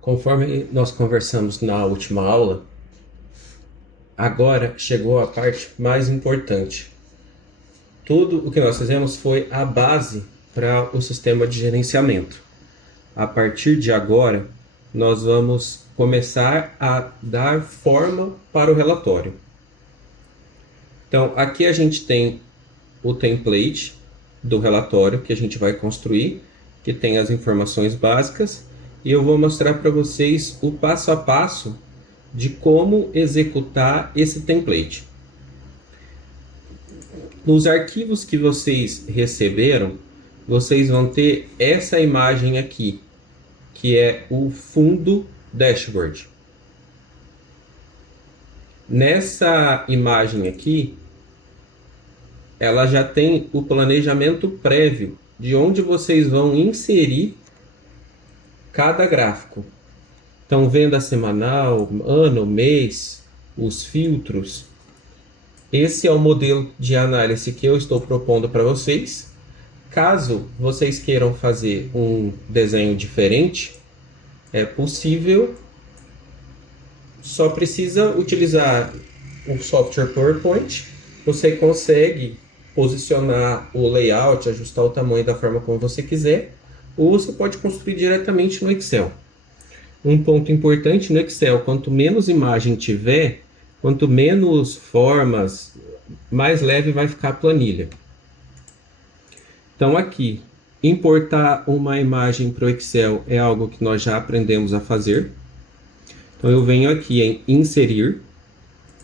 Conforme nós conversamos na última aula, agora chegou a parte mais importante. Tudo o que nós fizemos foi a base para o sistema de gerenciamento. A partir de agora, nós vamos começar a dar forma para o relatório. Então, aqui a gente tem o template do relatório que a gente vai construir, que tem as informações básicas, e eu vou mostrar para vocês o passo a passo de como executar esse template. Nos arquivos que vocês receberam, vocês vão ter essa imagem aqui, que é o fundo dashboard. Nessa imagem aqui, ela já tem o planejamento prévio de onde vocês vão inserir cada gráfico. Então, venda semanal, ano, mês, os filtros. Esse é o modelo de análise que eu estou propondo para vocês. Caso vocês queiram fazer um desenho diferente, é possível. Só precisa utilizar o software PowerPoint. Você consegue posicionar o layout, ajustar o tamanho da forma como você quiser, ou você pode construir diretamente no Excel. Um ponto importante no Excel: quanto menos imagem tiver, quanto menos formas, mais leve vai ficar a planilha. Então aqui, importar uma imagem para o Excel é algo que nós já aprendemos a fazer. Então eu venho aqui em inserir,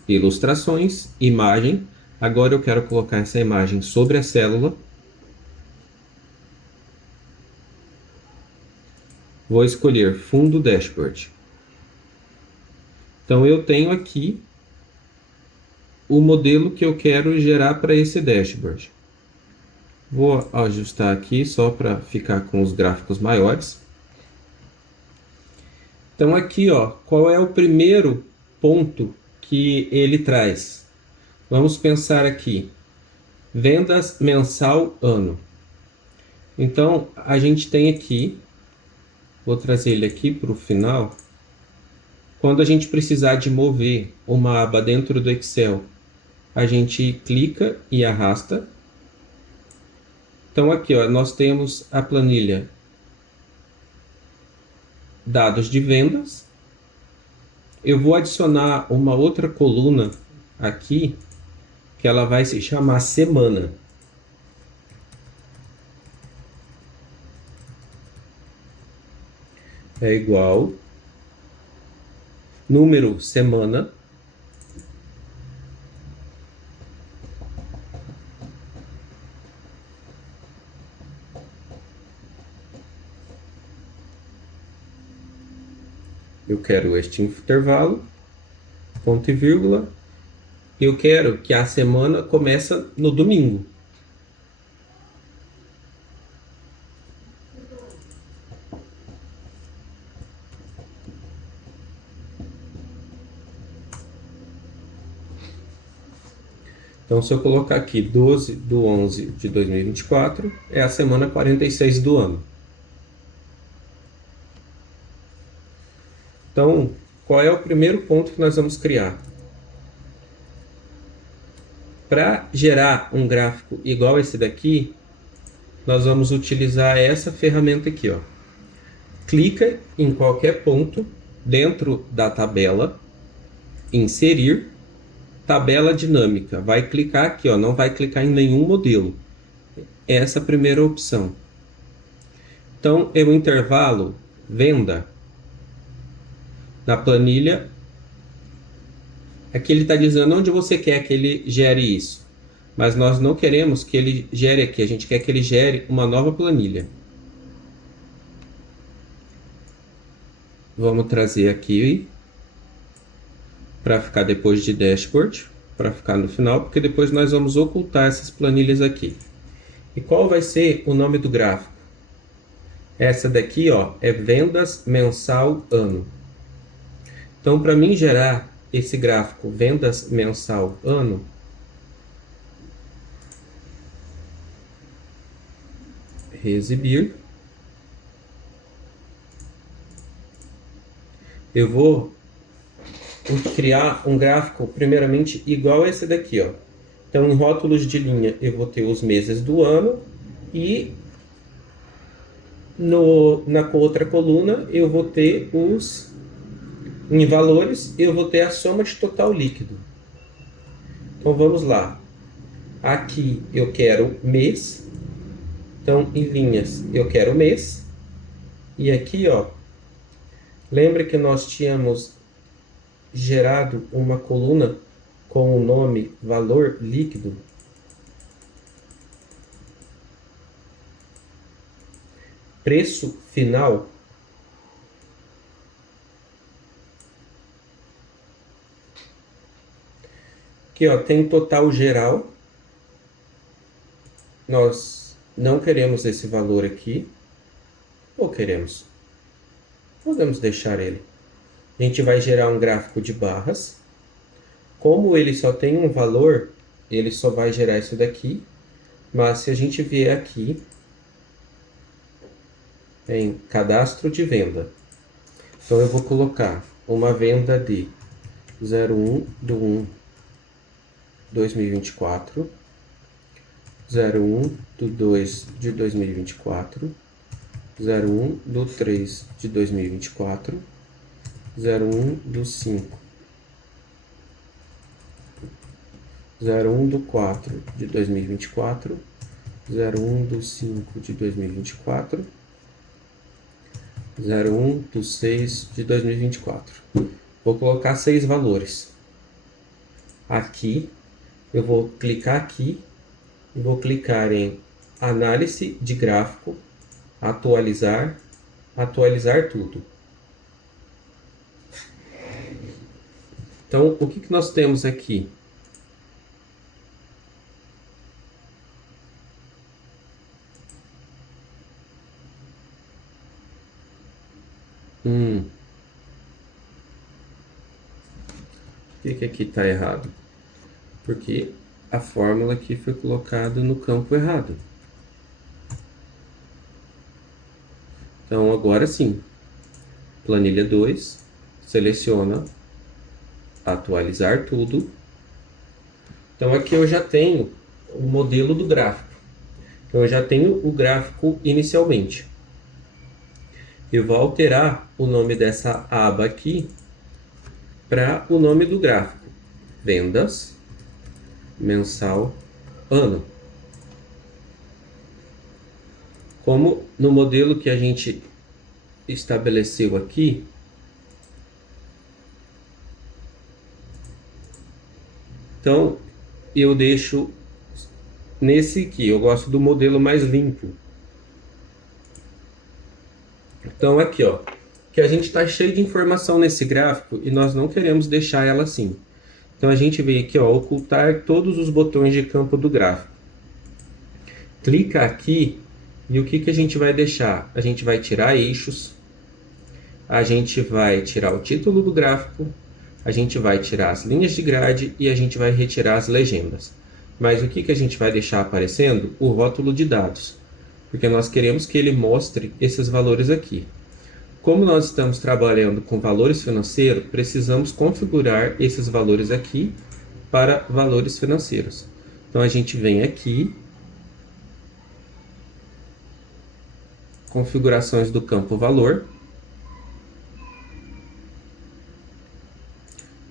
ilustrações, imagem. Agora eu quero colocar essa imagem sobre a célula. Vou escolher fundo dashboard. Então eu tenho aqui o modelo que eu quero gerar para esse dashboard. Vou ajustar aqui só para ficar com os gráficos maiores. Então aqui, ó, qual é o primeiro ponto que ele traz? Vamos pensar aqui, vendas mensal ano. Então a gente tem aqui, vou trazer ele aqui para o final. Quando a gente precisar de mover uma aba dentro do Excel, a gente clica e arrasta. Então aqui, ó, nós temos a planilha dados de vendas. Eu vou adicionar uma outra coluna aqui, que ela vai se chamar semana. É igual número semana eu quero este intervalo, ponto e vírgula. Eu quero que a semana comece no domingo. Então, se eu colocar aqui 12/11 de 2024, é a semana 46 do ano. Então, qual é o primeiro ponto que nós vamos criar? Para gerar um gráfico igual esse daqui, nós vamos utilizar essa ferramenta aqui, ó. Clica em qualquer ponto dentro da tabela, inserir, tabela dinâmica. Vai clicar aqui, ó, não vai clicar em nenhum modelo. Essa é a primeira opção. Então, o intervalo venda na planilha, aqui ele está dizendo onde você quer que ele gere isso. Mas nós não queremos que ele gere aqui, a gente quer que ele gere uma nova planilha. Vamos trazer aqui para ficar depois de dashboard, para ficar no final, porque depois nós vamos ocultar essas planilhas aqui. E qual vai ser o nome do gráfico? Essa daqui, ó, é vendas mensal ano. Então, para mim gerar esse gráfico vendas mensal ano, reexibir. eu vou criar um gráfico, primeiramente, igual a esse daqui, ó. Então, em rótulos de linha, eu vou ter os meses do ano e na outra coluna eu vou ter em valores, eu vou ter a soma de total líquido. Então, vamos lá. Aqui eu quero mês. Então, em linhas, eu quero mês. E aqui, ó, lembra que nós tínhamos gerado uma coluna com o nome valor líquido? Preço final. Aqui, ó, tem total geral. Nós não queremos esse valor aqui. Ou queremos? Podemos deixar ele. A gente vai gerar um gráfico de barras. Como ele só tem um valor, ele só vai gerar isso daqui. Mas se a gente vier aqui em cadastro de venda, então eu vou colocar uma venda de 01/1/2024, 01/2/2024, 01/3/2024, 01/5, 01/4/2024, 01/5/2024, 01/6/2024. Vou colocar 6 valores. Aqui, eu vou clicar aqui e vou clicar em análise de gráfico, atualizar, atualizar tudo. Então, o que nós temos aqui? Por que aqui está errado? Porque a fórmula aqui foi colocada no campo errado. Então, agora sim, planilha 2, seleciona, atualizar tudo. Então, aqui eu já tenho o modelo do gráfico. Então, eu já tenho o gráfico inicialmente. Eu vou alterar o nome dessa aba aqui para o nome do gráfico. Vendas, mensal, ano. Como no modelo que a gente estabeleceu aqui, então eu deixo nesse aqui, eu gosto do modelo mais limpo. Então aqui, ó, que a gente está cheio de informação nesse gráfico e nós não queremos deixar ela assim. Então a gente vem aqui, ó, ocultar todos os botões de campo do gráfico. Clica aqui e o que a gente vai deixar? A gente vai tirar eixos, a gente vai tirar o título do gráfico, a gente vai tirar as linhas de grade e a gente vai retirar as legendas. Mas o que a gente vai deixar aparecendo? O rótulo de dados, porque nós queremos que ele mostre esses valores aqui. Como nós estamos trabalhando com valores financeiros, precisamos configurar esses valores aqui para valores financeiros. Então a gente vem aqui, configurações do campo valor,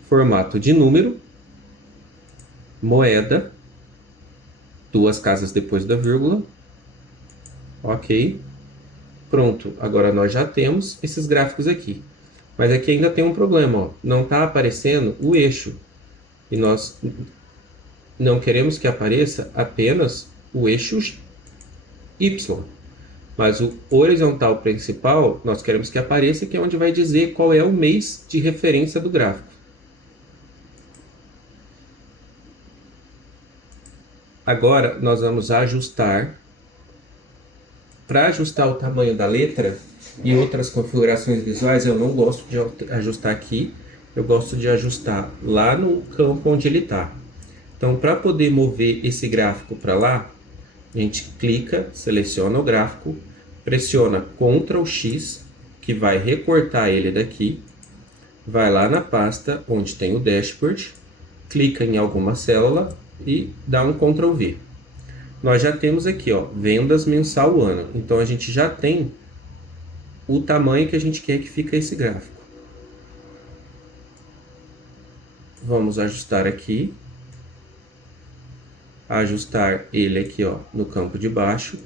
formato de número, moeda, 2 casas depois da vírgula, ok. Pronto, agora nós já temos esses gráficos aqui. Mas aqui ainda tem um problema, ó. Não está aparecendo o eixo. E nós não queremos que apareça apenas o eixo Y. Mas o horizontal principal, nós queremos que apareça, que é onde vai dizer qual é o mês de referência do gráfico. Agora, nós vamos ajustar. Para ajustar o tamanho da letra e outras configurações visuais, eu não gosto de ajustar aqui. Eu gosto de ajustar lá no campo onde ele está. Então, para poder mover esse gráfico para lá, a gente clica, seleciona o gráfico, pressiona Ctrl+X, que vai recortar ele daqui. vai lá na pasta onde tem o dashboard, clica em alguma célula e dá um Ctrl V. Nós já temos aqui, ó, vendas mensal ano. Então a gente já tem o tamanho que a gente quer que fique esse gráfico. Vamos ajustar aqui. Ajustar ele aqui, ó, no campo de baixo.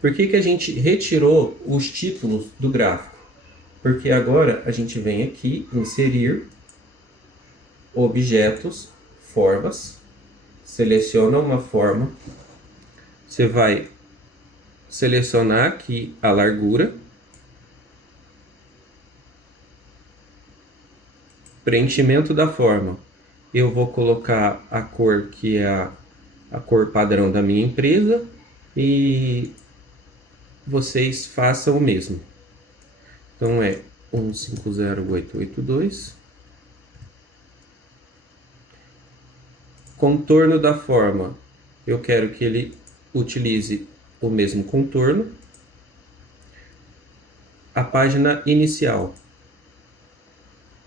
Por que que a gente retirou os títulos do gráfico? Porque agora a gente vem aqui, inserir, objetos, formas, seleciona uma forma, você vai selecionar aqui a largura, preenchimento da forma, eu vou colocar a cor que é a cor padrão da minha empresa e vocês façam o mesmo. Então é 150882. Contorno da forma, eu quero que ele utilize o mesmo contorno. A página inicial,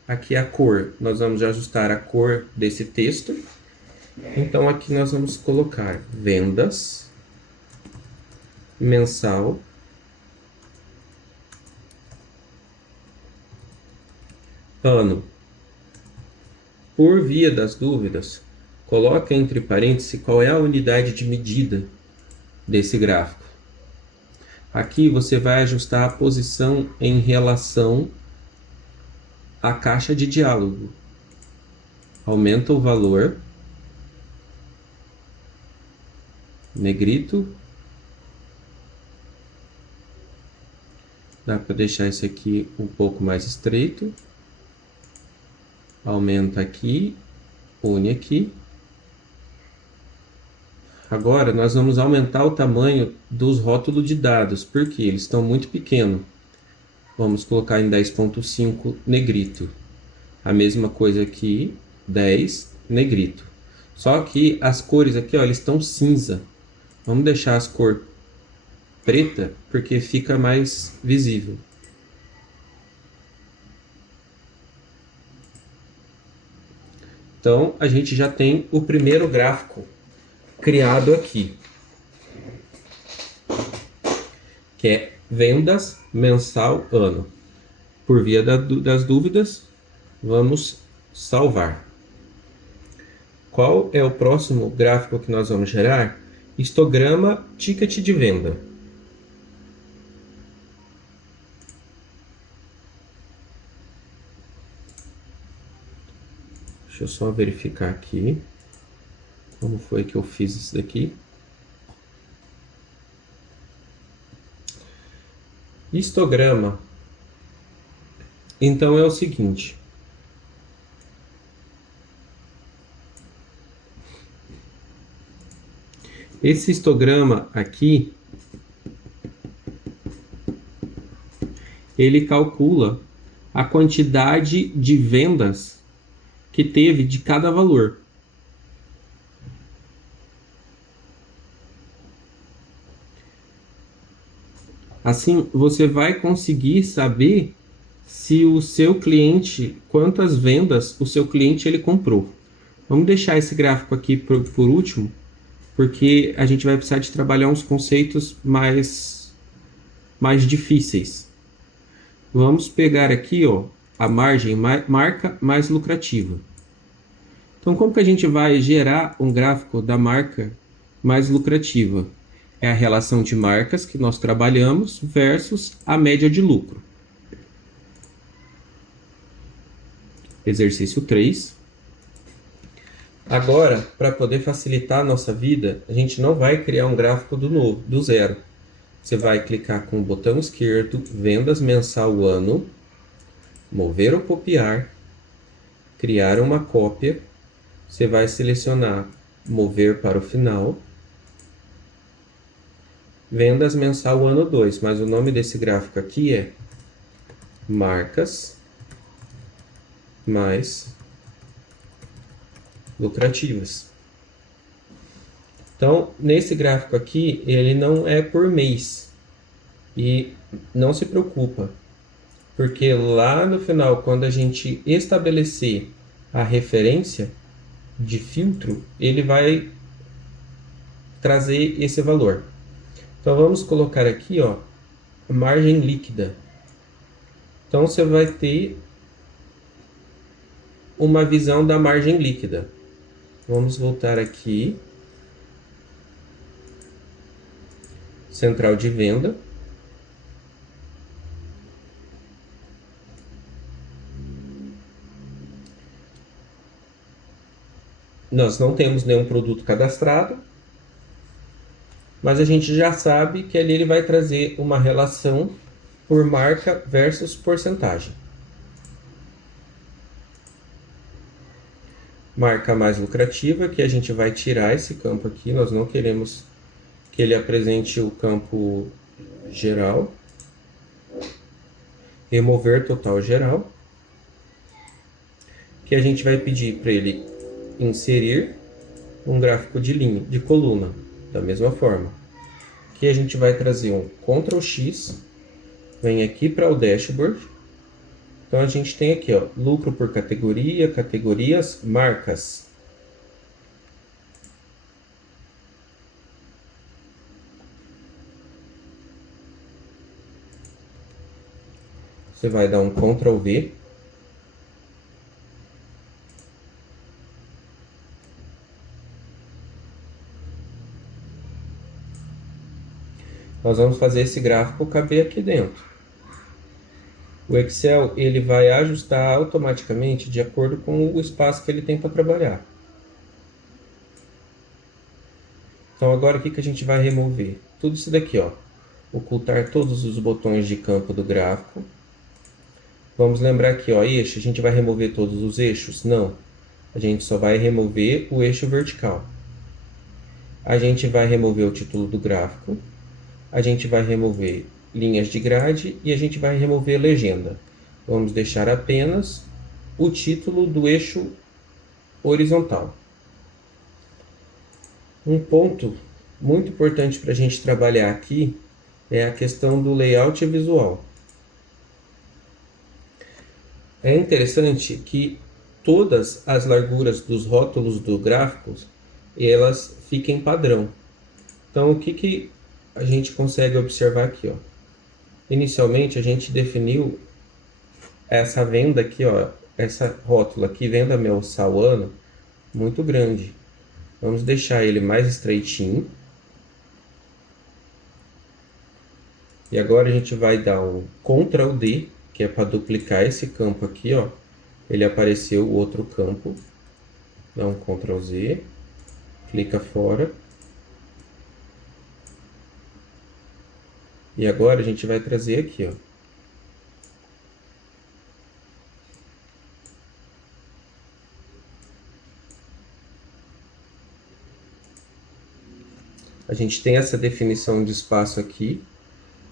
aqui a cor, nós vamos ajustar a cor desse texto. Então aqui nós vamos colocar vendas mensal ano. Por via das dúvidas, coloca entre parênteses qual é a unidade de medida desse gráfico. Aqui você vai ajustar a posição em relação à caixa de diálogo. Aumenta o valor, negrito. Dá para deixar esse aqui um pouco mais estreito. Aumenta aqui, une aqui. Agora nós vamos aumentar o tamanho dos rótulos de dados, porque eles estão muito pequenos. Vamos colocar em 10.5 negrito. A mesma coisa aqui, 10 negrito. Só que as cores aqui, ó, eles estão cinza. Vamos deixar as cores preta, porque fica mais visível. Então, a gente já tem o primeiro gráfico criado aqui, que é vendas mensal ano. Por via das dúvidas, vamos salvar. Qual é o próximo gráfico que nós vamos gerar? Histograma ticket de venda. Deixa eu só verificar aqui como foi que eu fiz isso daqui. Histograma. Então é o seguinte. Esse histograma aqui, ele calcula a quantidade de vendas que teve de cada valor. Assim, você vai conseguir saber se o seu cliente, quantas vendas o seu cliente ele comprou. Vamos deixar esse gráfico aqui por último, porque a gente vai precisar de trabalhar uns conceitos mais difíceis. Vamos pegar aqui, ó, a margem marca mais lucrativa. Então, como que a gente vai gerar um gráfico da marca mais lucrativa? É a relação de marcas que nós trabalhamos versus a média de lucro. Exercício 3. Agora, para poder facilitar a nossa vida, a gente não vai criar um gráfico do zero. Você vai clicar com o botão esquerdo, vendas mensal ano, mover ou copiar, criar uma cópia. Você vai selecionar mover para o final. Vendas mensal ano 2, mas o nome desse gráfico aqui é marcas mais lucrativas. Então, nesse gráfico aqui, ele não é por mês. E não se preocupa, porque lá no final, quando a gente estabelecer a referência de filtro, ele vai trazer esse valor. Então vamos colocar aqui, ó, a margem líquida. Então você vai ter uma visão da margem líquida. Vamos voltar aqui. Central de venda. Nós não temos nenhum produto cadastrado, mas a gente já sabe que ali ele vai trazer uma relação por marca versus porcentagem. Marca mais lucrativa, que a gente vai tirar esse campo aqui, nós não queremos que ele apresente o campo geral. Remover total geral, que a gente vai pedir para ele inserir um gráfico de linha, de coluna, da mesma forma. Aqui a gente vai trazer um Ctrl X, vem aqui para o dashboard. Então a gente tem aqui, ó, lucro por categoria, categorias, marcas. Você vai dar um Ctrl V. Nós vamos fazer esse gráfico caber aqui dentro. O Excel ele vai ajustar automaticamente de acordo com o espaço que ele tem para trabalhar. Então agora o que a gente vai remover? Tudo isso daqui, ó. Ocultar todos os botões de campo do gráfico. Vamos lembrar aqui, ó, eixo. A gente vai remover todos os eixos? Não. A gente só vai remover o eixo vertical. A gente vai remover o título do gráfico. A gente vai remover linhas de grade e a gente vai remover legenda. Vamos deixar apenas o título do eixo horizontal. Um ponto muito importante para a gente trabalhar aqui é a questão do layout visual. É interessante que todas as larguras dos rótulos do gráfico elas fiquem padrão. Então o que a gente consegue observar aqui, ó. Inicialmente a gente definiu essa venda aqui, ó, essa rótula aqui, venda mensal ano, muito grande. Vamos deixar ele mais estreitinho. E agora a gente vai dar um Ctrl D, que é para duplicar esse campo aqui, ó. Ele apareceu o outro campo. Dá um Ctrl Z, clica fora. E agora a gente vai trazer aqui, ó. A gente tem essa definição de espaço aqui.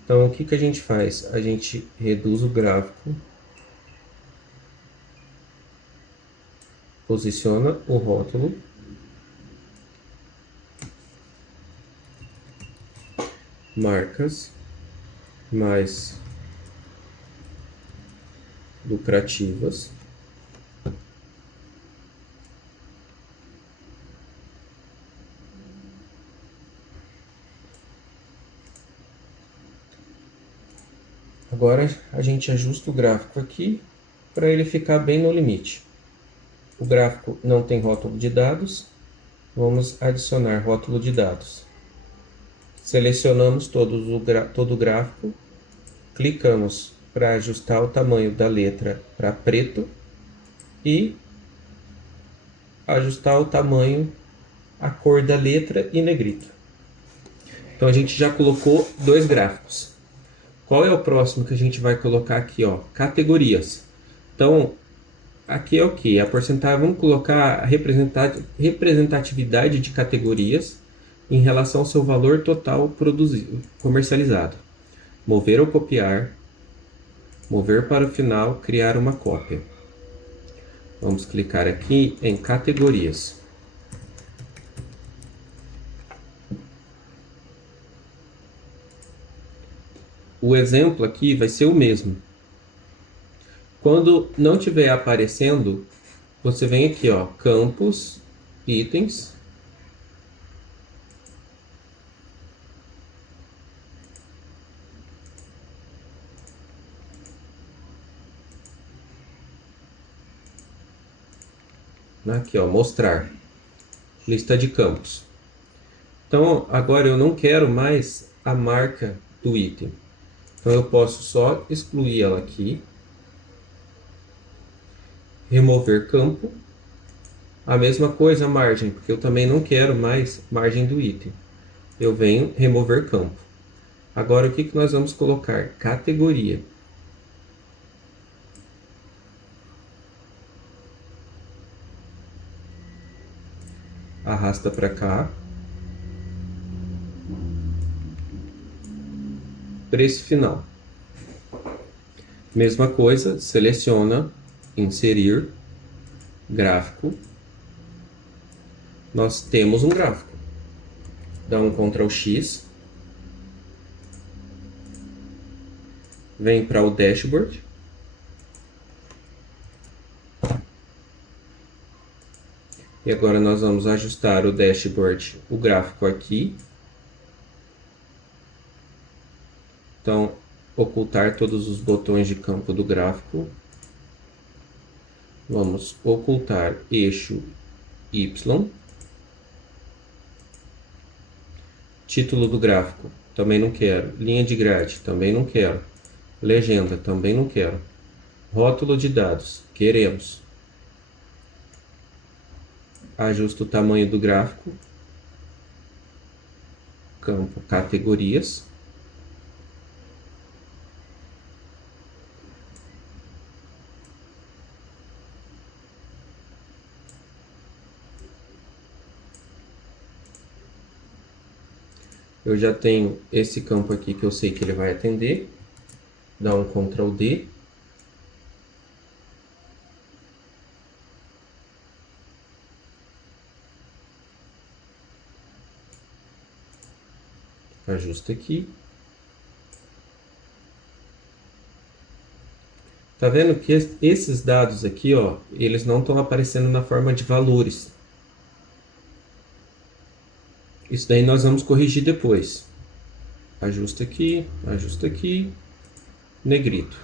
Então, o que a gente faz? A gente reduz o gráfico. Posiciona o rótulo. Marcas mais lucrativas. Agora a gente ajusta o gráfico aqui para ele ficar bem no limite. O gráfico não tem rótulo de dados. Vamos adicionar rótulo de dados. Selecionamos todo o gráfico, clicamos para ajustar o tamanho da letra para preto e ajustar o tamanho, a cor da letra e negrito. Então a gente já colocou dois gráficos. Qual é o próximo que a gente vai colocar aqui, ó? Categorias. Então aqui é o que? A porcentagem, vamos colocar a representatividade de categorias em relação ao seu valor total produzido, comercializado. Mover ou copiar, mover para o final, criar uma cópia. Vamos clicar aqui em categorias. o exemplo aqui vai ser o mesmo. Quando não estiver aparecendo, você vem aqui, ó, campos, itens. Aqui, ó, mostrar. Lista de campos. Então, agora eu não quero mais a marca do item. Então, eu posso só excluir ela aqui. Remover campo. A mesma coisa a margem, porque eu também não quero mais margem do item. Eu venho remover campo. Agora, o que nós vamos colocar? Categoria. Arrasta para cá. Preço final. Mesma coisa, seleciona, inserir, gráfico. Nós temos um gráfico. Dá um Ctrl X. Vem para o dashboard. E agora nós vamos ajustar o dashboard, o gráfico aqui. Então, ocultar todos os botões de campo do gráfico. Vamos ocultar eixo Y. Título do gráfico, também não quero. Linha de grade, também não quero. Legenda, também não quero. Rótulo de dados, queremos. Ajusta o tamanho do gráfico. Campo categorias. Eu já tenho esse campo aqui que eu sei que ele vai atender. Dá um Ctrl D. Ajusta aqui. Tá vendo que esses dados aqui, ó, eles não estão aparecendo na forma de valores. Isso daí nós vamos corrigir depois. Ajusta aqui, negrito.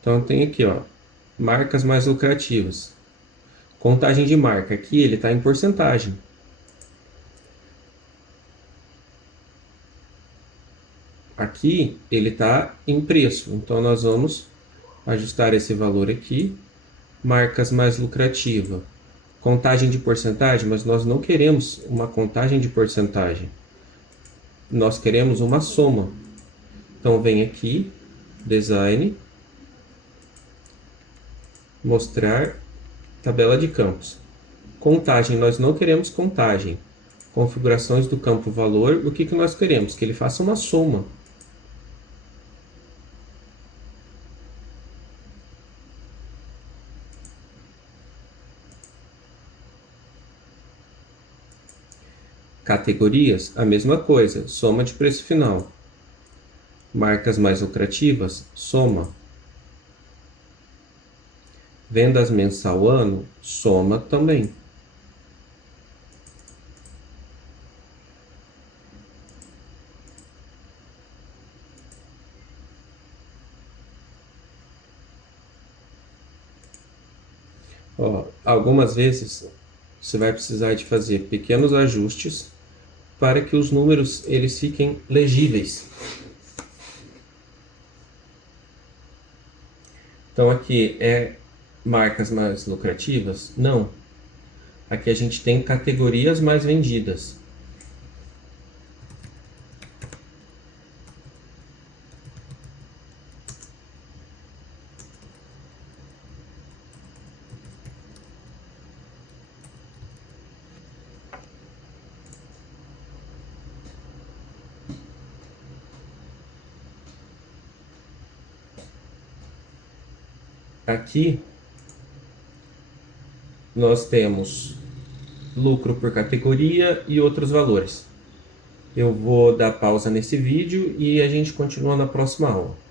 Então tem aqui, ó, marcas mais lucrativas. Contagem de marca, aqui ele está em porcentagem. Aqui ele está em preço, então nós vamos ajustar esse valor aqui. Marcas mais lucrativa. Contagem de porcentagem, mas nós não queremos uma contagem de porcentagem. Nós queremos uma soma. Então vem aqui, design, mostrar tabela de campos. Contagem, nós não queremos contagem. Configurações do campo valor, o que nós queremos? Que ele faça uma soma. Categorias, a mesma coisa, soma de preço final. Marcas mais lucrativas, soma. Vendas mensal ano, soma também. Ó, algumas vezes você vai precisar de fazer pequenos ajustes para que os números eles fiquem legíveis. Então aqui é marcas mais lucrativas? Não. Aqui a gente tem categorias mais vendidas. Aqui nós temos lucro por categoria e outros valores. Eu vou dar pausa nesse vídeo e a gente continua na próxima aula.